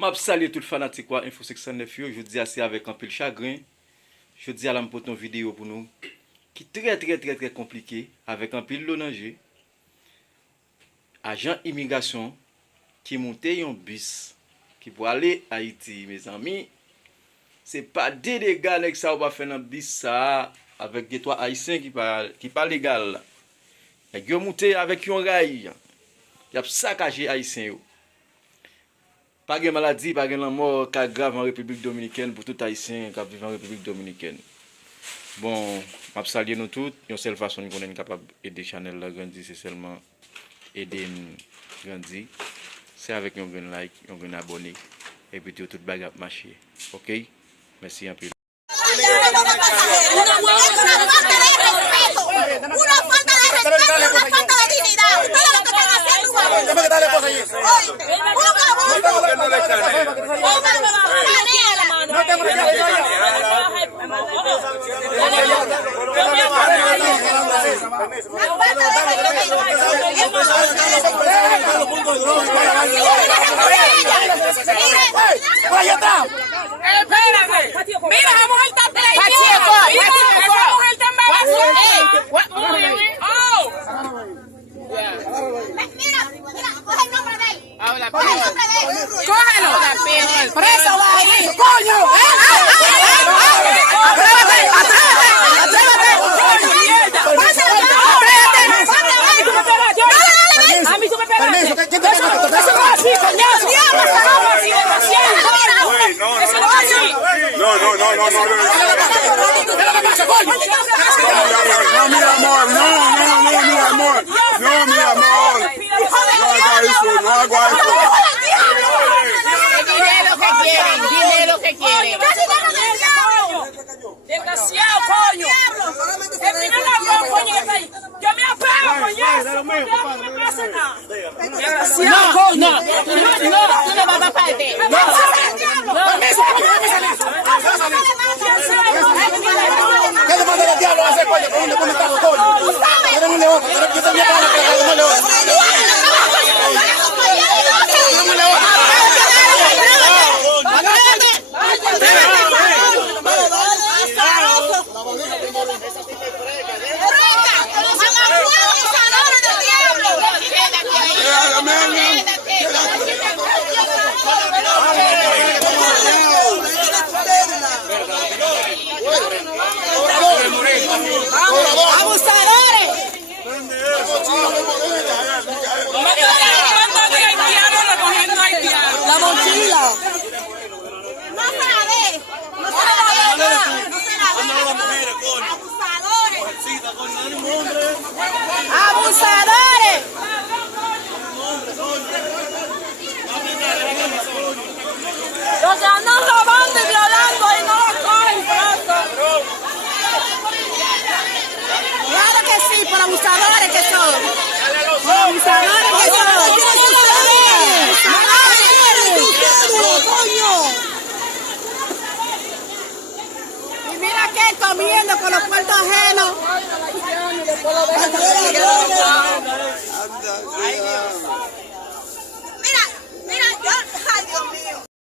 M'a salué tout fanatique quoi Info 609 yo, je dis assez avec un peu de chagrin. Je dis à la pour ton vidéo pour nous qui très compliqué avec un pile danger. Agent immigration qui montait un bus qui pour aller à Haïti, mes amis. C'est pas délégal que ça va faire un bus ça avec des trois haïtiens qui pas légal. Et qui monté avec un rail. Il a saccagé haïtien yo. Pas de maladie, pas de mort grave en République dominicaine pour tout haïtien qui vit en République dominicaine. Bon, je salue nous tous. Une seule façon qu'on est capable d'aider Chanel à grandir, c'est seulement aider grandir. C'est avec un like, un abonné. Et puis tout le bagage marcher. Ok? Merci un peu. Una falta de respeto, una falta de dignidad. Ustedes lo que están haciendo mira, esa mujer está trayendo. Esa mujer está embarazada. Mira, coge el nombre de él. Coge el nombre de él. Cógelo. Preso va a ir. ¡Coño! A mí tú me pegas. Permiso, ¿qué te pasa? Eso no es así, coñazo. Eso no es así. No. ¿Qué pasa, coño? No, mi amor. No haga eso. Dile lo que quieren. Desgraciado, coño. El primer ladrón, coño, que está ahí. Yo me apego, coñazo. No me pasa nada. Desgraciado. No, tú no vas a parte. Permiso. ¿Qué le manda el diablo a hacer, coño? ¿Cómo le pone caso, coño? Eres un león. Yo también para un león. La mochila. No se la ve. Abusadores. Los que andan robando y violando y no los cogen pronto. Claro que sí, por abusadores que son. Por abusadores que son. Y mira que comiendo con los cuartos ajenos. Ay, Dios.